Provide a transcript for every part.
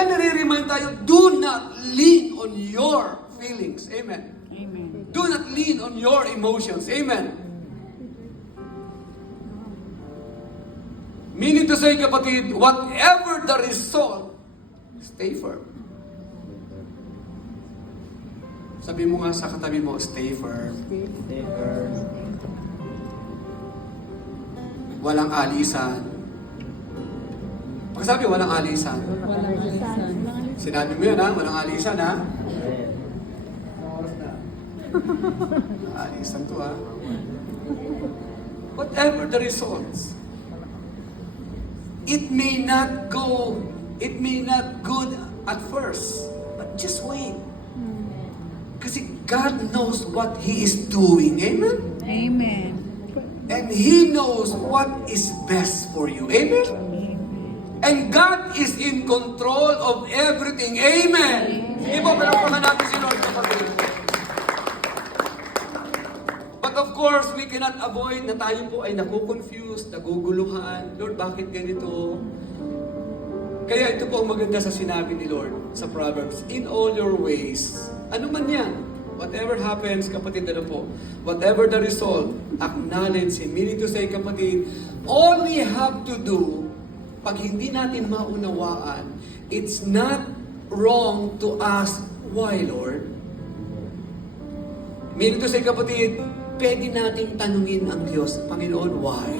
Kaya nare-remind tayo, do not lean on your feelings. Amen. Amen. Do not lean on your emotions. Amen. Meaning to say, kapatid, whatever the result, stay firm. Sabi mo nga sa katabi mo, stay firm. Stay firm. Walang alisan. Pag sabi walang alisan, Walang alisan. sinabi mo yan ha, walang alisan ha. Amen. Alisan to ha. Whatever the results, it may not good at first, but just wait. Kasi God knows what He is doing. Amen? Amen. And He knows what is best for you. Amen? And God is in control of everything. Amen? Sige po, palakpakan natin si Lord kapatid. But of course, we cannot avoid na tayo po ay nakukonfuse, naguguluhan. Lord, bakit ganito? Kaya ito po ang maganda sa sinabi ni Lord sa Proverbs. In all your ways, ano man yan, whatever happens, kapatid, ano po, whatever the result, acknowledge Him. Meaning to say, kapatid, all we have to do, pag hindi natin maunawaan, it's not wrong to ask, why, Lord? Meaning to say, kapatid, pwede natin tanungin ang Diyos, Panginoon, why?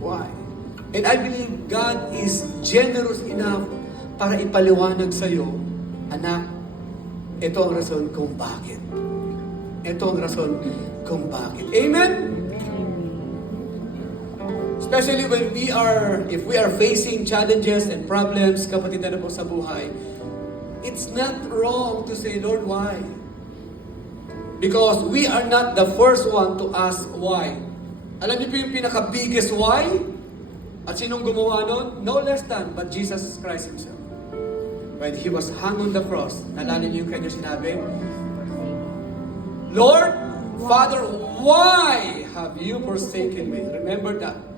Why? And I believe God is generous enough para ipaliwanag sa iyo, anak, ito ang rason kung bakit. Ito ang rason kung bakit. Amen? Especially when if we are facing challenges and problems, kapatid na po sa buhay, it's not wrong to say, Lord, why? Because we are not the first one to ask why. Alam niyo po yung pinaka-biggest why? At sinong gumawa nun? No less than but Jesus Christ Himself. When He was hung on the cross, nalala niyo yung kanya sinabi, Lord, Father, why have you forsaken me? Remember that.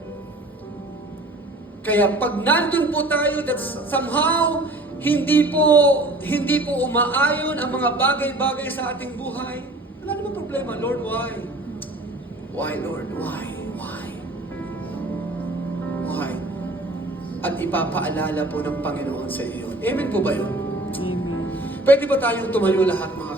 Kaya pag nandun po tayo that somehow hindi po umaayon ang mga bagay-bagay sa ating buhay, wala naman problema. Lord, why? Why, Lord? Why? Why? Why? At ipapaalala po ng Panginoon sa iyo. Amen po ba yun? Amen. Pwede ba tayong tumayo lahat mga